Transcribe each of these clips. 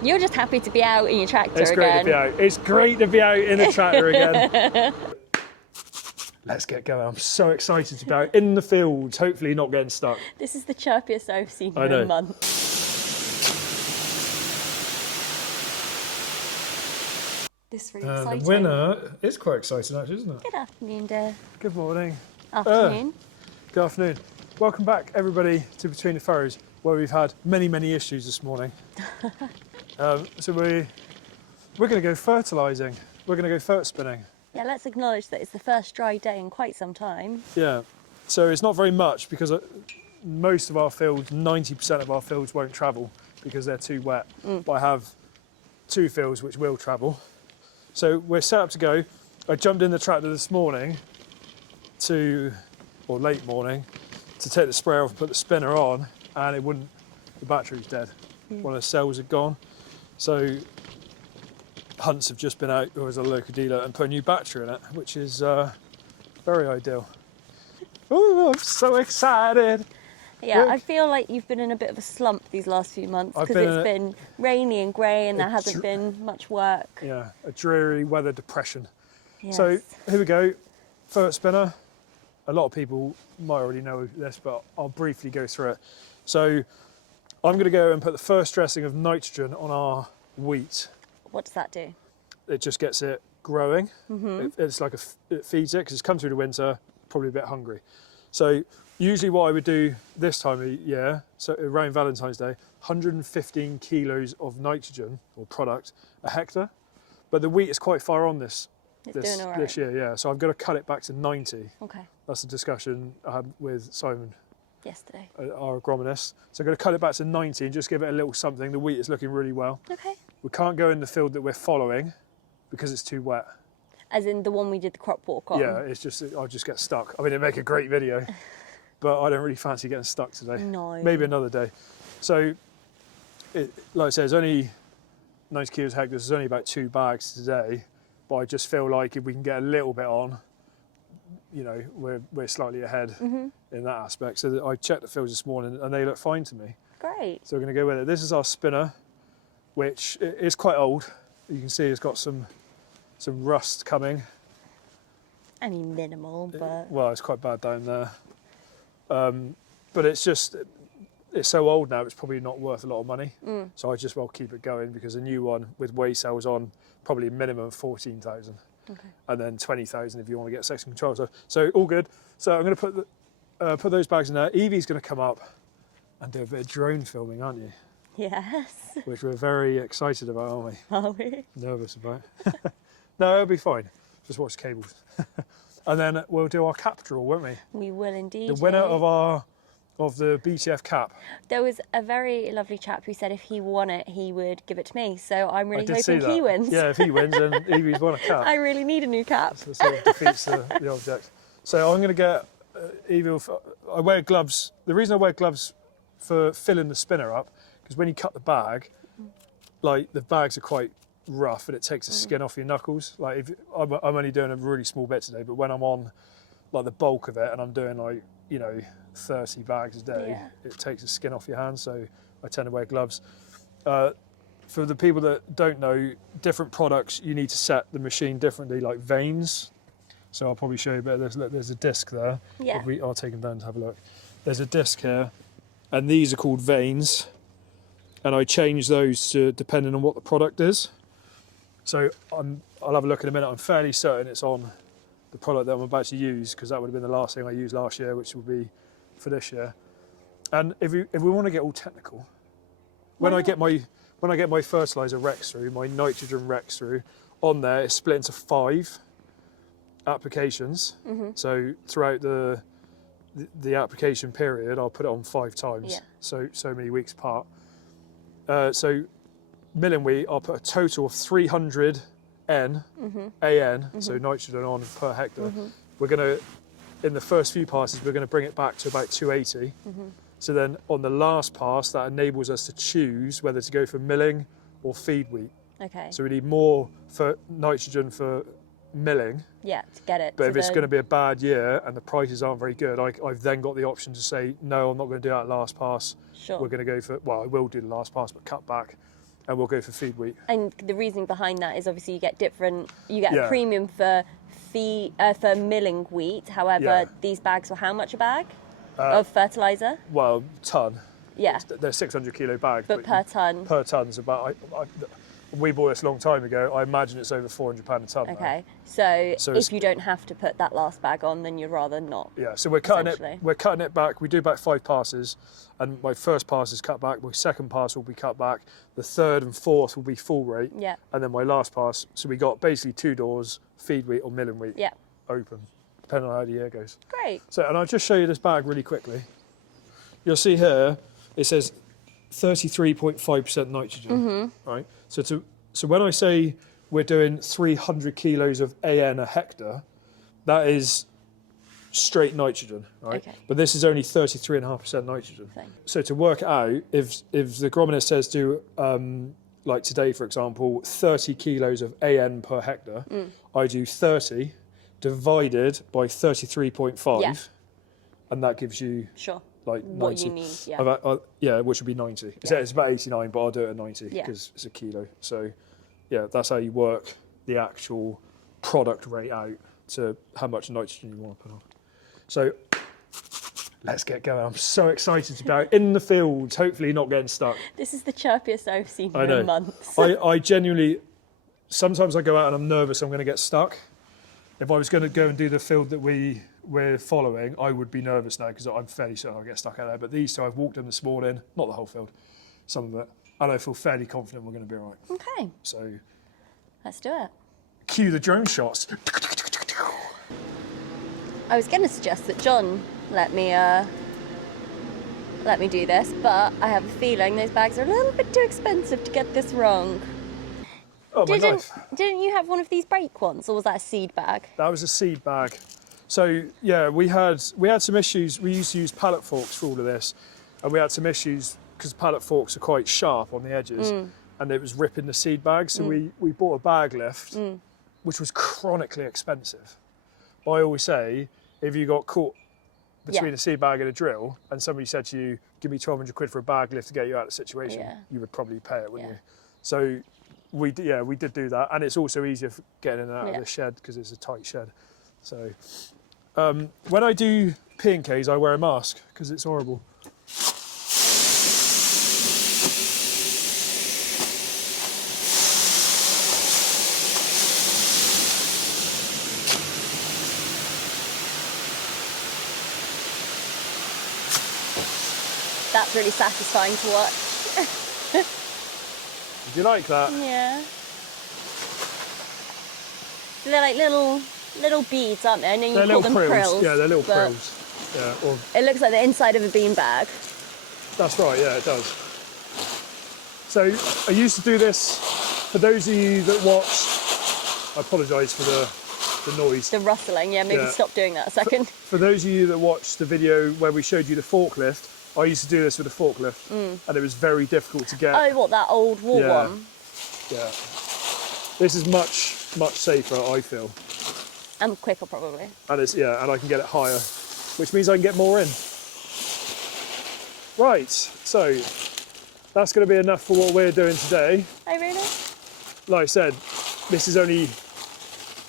You're just happy to be out in your tractor It's great again. to be out. It's great to be out in the tractor again. Let's get going. I'm so excited to be out in the fields, hopefully not getting stuck. This is the chirpiest I've seen you I know. in months. This is really exciting. The winner is quite exciting actually, isn't it? Good afternoon, dear. Good morning. Afternoon. Good afternoon. Welcome back everybody to Between the Furrows, where we've had many issues this morning. So we're going to go fertilising. We're going to go fert spinning. Yeah, let's acknowledge that it's the first dry day in quite some time. Yeah, so it's not very much because most of our fields, 90% of our fields won't travel because they're too wet. But I have 2 fields which will travel. So we're set up to go. I jumped in the tractor this morning or late morning, to take the sprayer off and put the spinner on, and it wouldn't, the battery was dead. One of the cells had gone. So Hunts have just been out, or as a local dealer, and put a new battery in it, which is very ideal. Oh, I'm so excited. Yeah, I feel like you've been in a bit of a slump these last few months because it's been rainy and grey and there hasn't been much work. Yeah, a dreary weather depression. Yes. So here we go, fert spinner. A lot of people might already know this, but I'll briefly go through it. So I'm going to go and put the first dressing of nitrogen on our wheat. What does that do? It just gets it growing. It's like it feeds it because it's come through the winter, probably a bit hungry. So usually what I would do this time of year, so around Valentine's Day, 115 kilos of nitrogen or product a hectare. But the wheat is quite far on this year, yeah. So I've got to cut it back to 90. Okay. That's the discussion I had with Simon Yesterday. Our agronomist. So I'm going to cut it back to 90 and just give it a little something. The wheat is looking really well. Okay. We can't go in the field that we're following because it's too wet. As in the one we did the crop walk on? Yeah, it's just, I'll just get stuck. I mean, it'd make a great video, but I don't really fancy getting stuck today. No. Maybe another day. So, like I said, it's only 90 kilos a hectare. There's only about 2 bags today, but I just feel like if we can get a little bit on, you know, we're slightly ahead in that aspect. So I checked the fields this morning and they look fine to me. Great. So we're going to go with it. This is our spinner, which is quite old. You can see it's got some rust coming. I mean, minimal, but... Well, it's quite bad down there. But it's so old now, it's probably not worth a lot of money. So I just will keep it going because a new one with weigh cells on, probably minimum 14,000. Okay. And then 20,000 if you want to get section control. So all good. So I'm going to put those bags in there. Evie's going to come up and do a bit of drone filming, aren't you? Yes. Which we're very excited about, aren't we? Are we? Nervous about. No, it'll be fine. Just watch cables. And then we'll do our cap draw, won't we? We will indeed. The winner of the BTF cap. There was a very lovely chap who said if he won it, he would give it to me. So I'm really hoping he wins. Yeah, if he wins, then Evie's won a cap. I really need a new cap. So it sort of defeats the object. So I'm going to get Evie. I wear gloves. The reason I wear gloves for filling the spinner up, because when you cut the bag, like the bags are quite rough and it takes the skin off your knuckles. Like I'm only doing a really small bit today, but when I'm on like the bulk of it and I'm doing like, you know, 30 bags a day, it takes the skin off your hands, so I tend to wear gloves. For the people that don't know, different products you need to set the machine differently, like vanes. So I'll probably show you a bit of this. Look, there's a disc there. Yeah. I'll take them down to have a look. There's a disc here, and these are called vanes, and I change those to depending on what the product is. So I'll have a look in a minute. I'm fairly certain it's on the product that I'm about to use, because that would have been the last thing I used last year, which will be for this year. And if we want to get all technical, when I get my fertilizer Rex through, my nitrogen Rex through, on there it's split into 5 applications. So throughout the application period, I'll put it on 5 times. So many weeks apart. So milling wheat, I'll put a total of 300 AN, so nitrogen on per hectare. We're going to, in the first few passes, we're going to bring it back to about 280. So then on the last pass, that enables us to choose whether to go for milling or feed wheat. Okay. So we need more for nitrogen for milling. Yeah, to get it. But if it's going to be a bad year and the prices aren't very good, I've then got the option to say, no, I'm not going to do that last pass. Sure. We're going to go for, well, I will do the last pass, but cut back. and we'll go for feed wheat. And the reasoning behind that is obviously you get a Yeah. premium for for milling wheat. However, Yeah. these bags were how much a bag of fertilizer? Well, ton. Yeah. They're 600 kilo bags. But per tonne? Per tonne's about, we bought this a long time ago. I imagine it's over £400 a tonne. Okay. Now. So if you don't have to put that last bag on, then you'd rather not. Yeah, so we're cutting essentially. it. We're cutting it back. We do about 5 passes, and my first pass is cut back. My second pass will be cut back. The third and fourth will be full rate. Yeah. And then my last pass. So we got basically 2 doors: feed wheat or milling wheat. Yeah. Open, depending on how the year goes. Great. So, and I'll just show you this bag really quickly. You'll see here it says 33.5% nitrogen. Right. So when I say we're doing 300 kilos of AN a hectare, that is straight nitrogen, right? Okay. But this is only 33.5% nitrogen. Fine. So to work it out, if the agronomist says do, like today, for example, 30 kilos of AN per hectare, I do 30 divided by 33.5, Yeah. and that gives you Sure. like What 90. you need, Yeah, which would be 90. It's about 89, but I'll do it at 90 Yeah. because it's a kilo. So, yeah, that's how you work the actual product rate out to how much nitrogen you want to put on. So, let's get going. I'm so excited to be out in the fields, hopefully not getting stuck. This is the chirpiest I've seen I you know. in months. I genuinely, sometimes I go out and I'm nervous I'm going to get stuck. If I was going to go and do the field that we're following, I would be nervous now because I'm fairly certain I'll get stuck out there. But these two, I've walked them this morning, not the whole field, some of it, and I feel fairly confident we're going to be all right. Okay, So, let's do it. cue the drone shots. I was going to suggest that John let me do this, but I have a feeling those bags are a little bit too expensive to get this wrong. Oh, my knife. Didn't you have one of these break ones, or was that a seed bag? That was a seed bag. So yeah, we had some issues. We used to use pallet forks for all of this, and we had some issues because pallet forks are quite sharp on the edges, and it was ripping the seed bag. So we bought a bag lift, which was chronically expensive. But I always say, if you got caught between a seed bag and a drill, and somebody said to you, "Give me 1,200 quid for a bag lift to get you out of the situation," you would probably pay it, wouldn't you? So we did do that, and it's also easier for getting in and out of the shed because it's a tight shed. So when I do P&Ks, I wear a mask because it's horrible. That's really satisfying to watch. Did you like that? Yeah. They're like little beads, aren't they? I know you call them prills. Yeah, they're little but prills. Yeah, or it looks like the inside of a bean bag. that's right. Yeah, it does. So I used to do this. For those of you that watch, I apologise for the noise. The rustling, yeah, maybe stop doing that a second. For those of you that watched the video where we showed you the forklift, I used to do this with a forklift, and it was very difficult to get. Oh, what, that old war one? Yeah. This is much safer, I feel. And quicker, probably. And and I can get it higher, which means I can get more in. Right, so that's going to be enough for what we're doing today. Oh, really? Like I said, this is only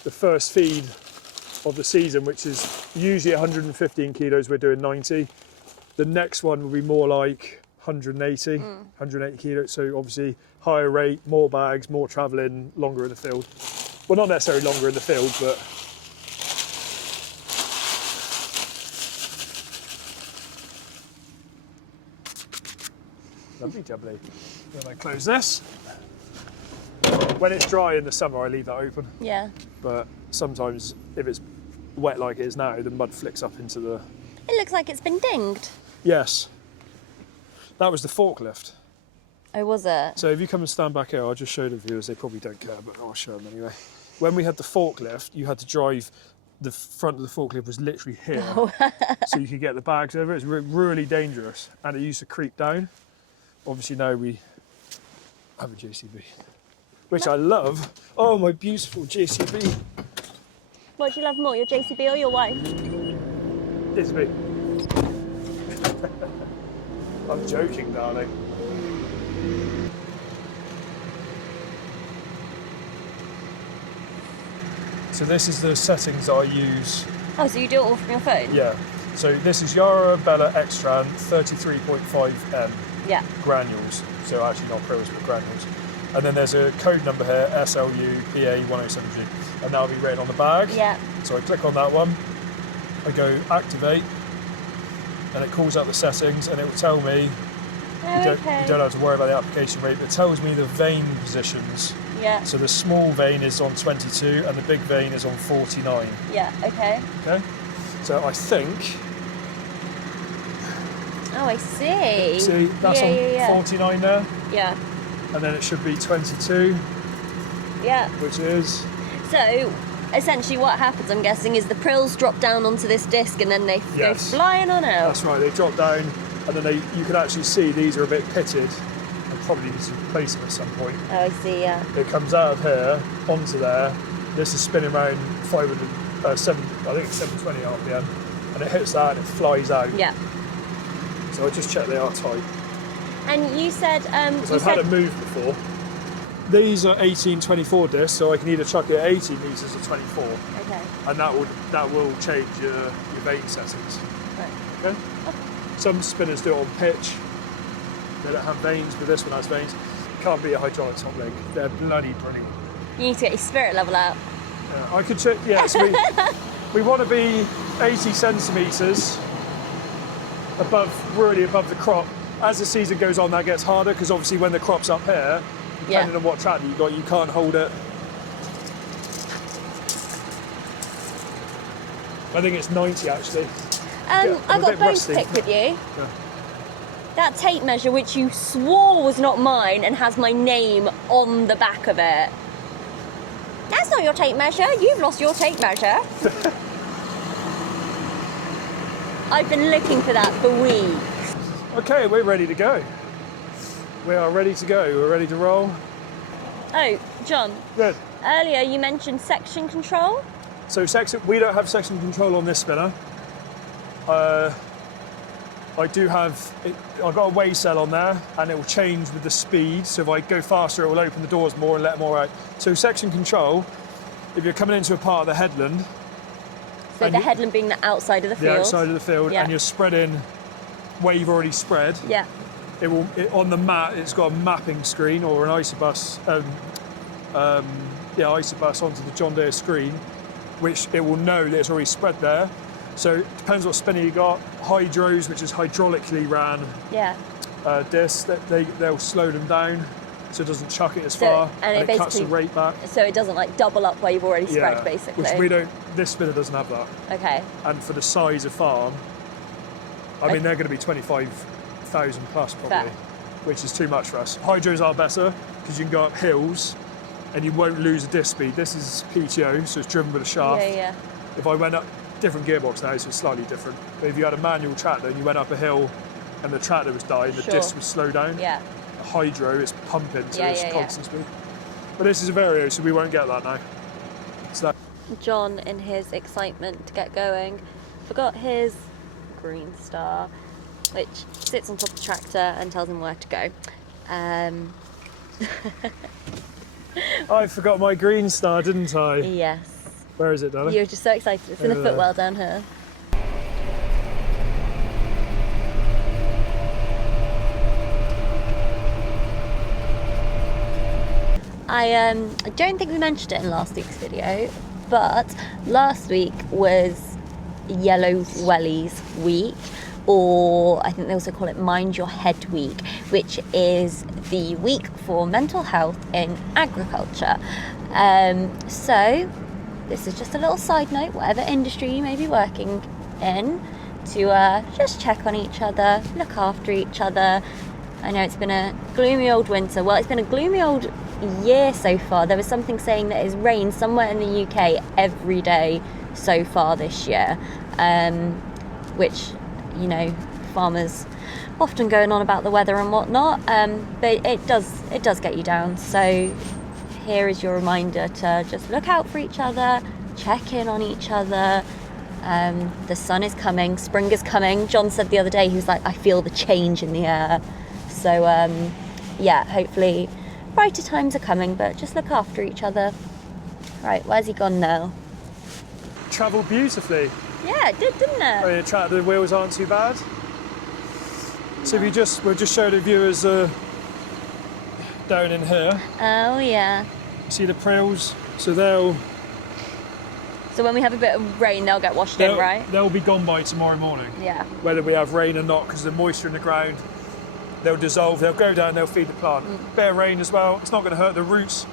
the first feed of the season, which is usually 115 kilos. We're doing 90. The next one will be more like 180 kilos. So obviously higher rate, more bags, more travelling, longer in the field. Well, not necessarily longer in the field, but lovely jubbly. Then I close this. When it's dry in the summer, I leave that open. Yeah. But sometimes, if it's wet like it is now, the mud flicks up into the... It looks like it's been dinged. Yes. That was the forklift. Oh, was it? So if you come and stand back here, I'll just show the viewers, they probably don't care, but I'll show them anyway. When we had the forklift, you had to drive, the front of the forklift was literally here, so you could get the bags over. It's really dangerous, and it used to creep down. Obviously now we have a JCB, which I love. Oh, my beautiful JCB. What do you love more, your JCB or your wife? JCB. I'm joking, darling. So this is the settings that I use. Oh, so you do it all from your phone? Yeah. So this is Yara Bella Extran 33.5 M. Yeah. Granules. So actually not pills, but granules. And then there's a code number here, SLU-PA107G, and that'll be written on the bag. Yeah. So I click on that one, I go activate, and it calls out the settings, and it will tell me, you don't have to worry about the application rate, but it tells me the vein positions. Yeah. So the small vein is on 22, and the big vein is on 49. Yeah, okay. Okay? So I think... Oh, I see. See, that's on 49 there? Yeah. And then it should be 22. Yeah. Which is... So, essentially what happens, I'm guessing, is the prills drop down onto this disc and then they go flying on out. That's right, they drop down and then you can actually see these are a bit pitted and probably need to replace them at some point. Oh, I see, yeah. It comes out of here, onto there. This is spinning around 720 RPM, and it hits that and it flies out. Yeah. So I just check they are tight. And you said... so I've had it moved before. These are 18-24 discs, so I can either chuck it at 18 metres or 24. Okay. And that will change your vein settings. Right. Okay? Some spinners do it on pitch. They don't have veins, but this one has veins. Can't be a hydraulic top link. They're bloody brilliant. You need to get your spirit level out. Yeah, I could check, yes, we want to be 80 centimetres really above the crop. As the season goes on, that gets harder, because obviously when the crop's up here, depending on what tractor you got, you can't hold it. I think it's 90 actually. I've got a bone to pick with you. Yeah. That tape measure, which you swore was not mine and has my name on the back of it. That's not your tape measure. You've lost your tape measure. I've been looking for that for weeks. Okay, we're ready to go. We are ready to go. We're ready to roll. Oh, John. Good. Earlier you mentioned section control. So we don't have section control on this spinner. I've got a weigh cell on there, and it will change with the speed. So if I go faster, it will open the doors more and let more out. So section control, if you're coming into a part of the headland. So the headland being the outside of the field. The outside of the field, and you're spreading where you've already spread. Yeah. On the mat, it's got a mapping screen or an isobus, isobus onto the John Deere screen, which it will know that it's already spread there. So it depends what spinner you got. Hydros, which is hydraulically ran discs, they'll slow them down so it doesn't chuck it as far, and it cuts the rate back. So it doesn't like double up where you've already spread, basically. Which this spinner doesn't have that. Okay. And for the size of farm, I mean, they're going to be 25,000 plus probably, which is too much for us. Hydros are better because you can go up hills and you won't lose a disc speed. This is PTO, so it's driven with a shaft. Yeah. If I went up, different gearbox now, so it's slightly different. But if you had a manual tractor and you went up a hill and the tractor was dying, the disc would slow down. Yeah. A hydro is pumping, so it's constant speed. But this is a Vario, so we won't get that now. So John, in his excitement to get going, forgot his green star, which sits on top of the tractor and tells him where to go. I forgot my green star, didn't I? Yes. Where is it, darling? You're just so excited. It's in the footwell down here. I don't think we mentioned it in last week's video, but last week was Yellow Wellies week, or I think they also call it Mind Your Head Week, which is the week for mental health in agriculture. So this is just a little side note, whatever industry you may be working in, to just check on each other, look after each other. I know it's been a gloomy old winter. Well, it's been a gloomy old year so far. There was something saying that it's rained somewhere in the UK every day so far this year, which, you know, farmers often going on about the weather and whatnot, but it does get you down. So here is your reminder to just look out for each other, check in on each other. The sun is coming, spring is coming. John said the other day, he was like, I feel the change in the air. So yeah, hopefully brighter times are coming, but just look after each other. Right, where's he gone now? travelled beautifully. Yeah, it did, didn't it? I mean, the wheels aren't too bad. So we'll just show the viewers down in here. Oh yeah. See the prills? So when we have a bit of rain, they'll get washed in, right? They'll be gone by tomorrow morning. Yeah. Whether we have rain or not, because the moisture in the ground, they'll dissolve, they'll go down, they'll feed the plant. Bit of rain as well, it's not going to hurt the roots.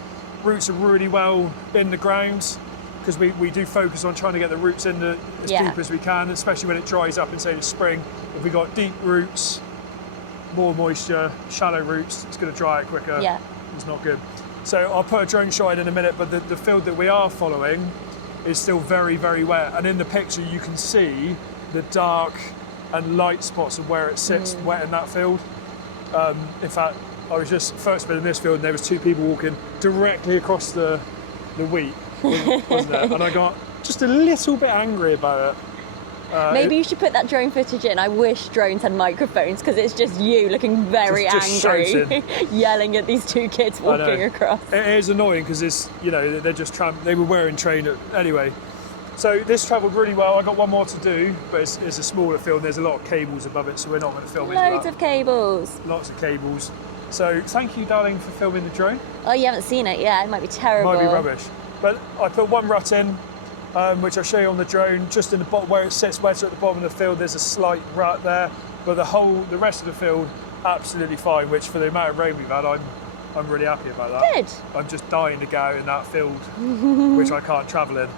Roots are really well in the ground, because we do focus on trying to get the roots in as deep as we can, especially when it dries up in, say, the spring. If we got deep roots, more moisture, shallow roots, it's going to dry out quicker. Yeah. It's not good. So I'll put a drone shot in a minute, but the field that we are following is still very, very wet. And in the picture, you can see the dark and light spots of where it sits wet in that field. In fact, I was just first been in this field and there was 2 people walking directly across the wheat, wasn't there? And I got just a little bit angry about it. Maybe you should put that drone footage in. I wish drones had microphones, because it's just you looking very just angry, yelling at these 2 kids walking across. It is annoying because it's, they're just they were wearing trainers anyway. So this travelled really well. I got one more to do, but it's a smaller field. There's a lot of cables above it, so we're not going to film it. Loads of cables. Lots of cables. So thank you, darling, for filming the drone. Oh, you haven't seen it yet? It might be terrible. Might be rubbish. But I put 1 rut in, which I'll show you on the drone, just in the bottom where it sits wetter at the bottom of the field. There's a slight rut there, but the rest of the field absolutely fine. Which, for the amount of rain we've had, I'm really happy about that. Good. I'm just dying to go out in that field, which I can't travel in.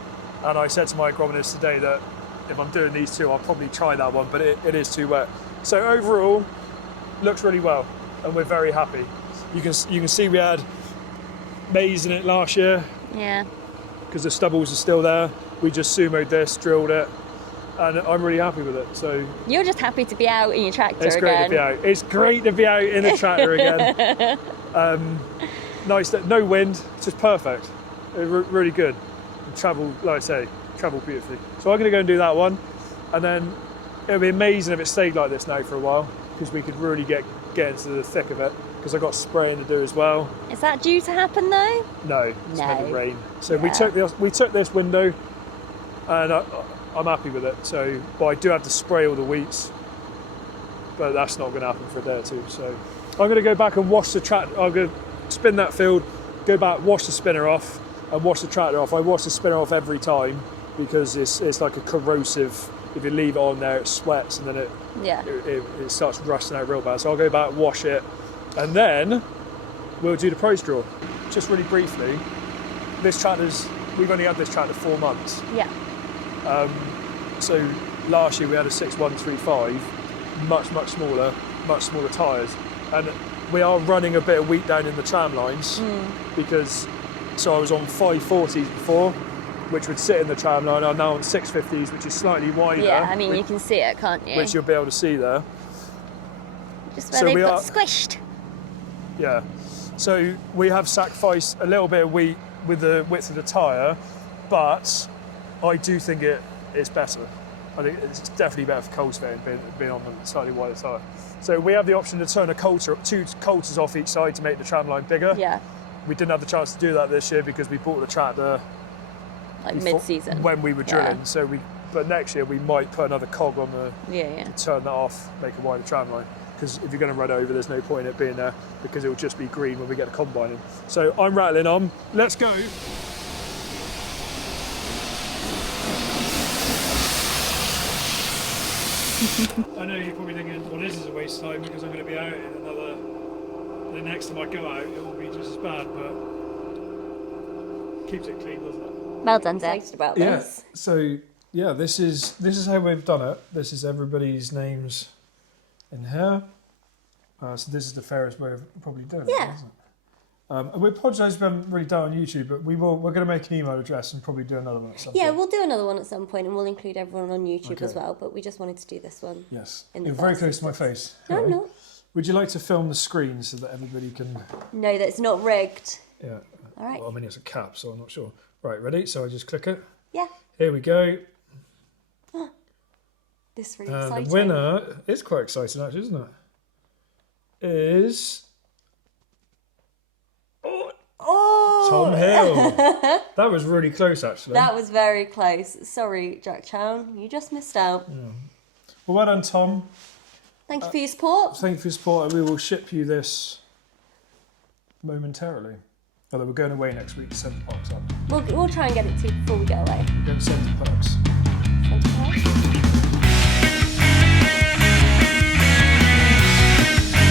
And I said to my agronomist today that if I'm doing these 2, I'll probably try that one, but it is too wet. So overall, looks really well, and we're very happy. You can see we had maize in it last year. Yeah. Because the stubbles are still there. We just sumoed this, drilled it, and I'm really happy with it. So you're just happy to be out in your tractor again. It's great to be out. It's great to be out in the tractor again. Nice, no wind, just perfect. Really good. And travel, like I say, travel beautifully. So I'm going to go and do that one, and then it'll be amazing if it stayed like this now for a while, because we could really get into the thick of it. Because I've got spraying to do as well. Is that due to happen though? No, it's meant to rain. So we took this window, and I'm happy with it. So, but I do have to spray all the wheats, but that's not going to happen for a day or 2. So I'm going to go back and wash the tractor. I'm going to spin that field, go back, wash the spinner off, and wash the tractor off. I wash the spinner off every time because it's like a corrosive. If you leave it on there, it sweats, and then it starts rusting out real bad. So I'll go back, wash it. And then we'll do the pros draw. Just really briefly, we've only had this tractor 4 months. Yeah. So last year we had a 6135, much smaller tyres. And we are running a bit of wheat down in the tram lines because, so I was on 540s before, which would sit in the tram line. I'm now on 650s, which is slightly wider. Yeah, I mean, you can see it, can't you? Which you'll be able to see there. Just where they've got squished. Yeah, so we have sacrificed a little bit of wheat with the width of the tyre, but I do think it's better. I think it's definitely better for cultivating being on the slightly wider tyre. So we have the option to turn 2 coulters off each side to make the tram line bigger. Yeah. We didn't have the chance to do that this year because we bought the tractor like mid-season when we were drilling. So but next year we might put another cog on to turn that off, make a wider tram line. Because if you're going to run over, there's no point in it being there because it will just be green when we get the combine in. So I'm rattling on. Let's go. I know you're probably thinking, well, this is a waste of time because I'm going to be out in the next time I go out, it will be just as bad, but keeps it clean, doesn't it? Well done, Dave. Excited about this. So this is how we've done it. This is everybody's names in here. So this is the fairest way of probably doing it, isn't it? And we apologise if we haven't really done it on YouTube, but we're going to make an email address and probably do another one at some point. Yeah, we'll do another one at some point and we'll include everyone on YouTube as well, but we just wanted to do this one. Yes. You're very close to my face. No, I'm not. Would you like to film the screen so that everybody can... No, that's not rigged. Yeah. All right. Well, I mean, it's a cap, so I'm not sure. Right, ready? So I just click it. Yeah. Here we go. This is really exciting. The winner is quite exciting, actually, isn't it? Is... Tom Hill. That was really close, actually. That was very close. Sorry, Jack Chown, you just missed out. Well done, Tom. Thank you for your support. Thank you for your support, and we will ship you this momentarily. Although we're going away next week to send the box up. We'll try and get it to you before we go away. We're going to send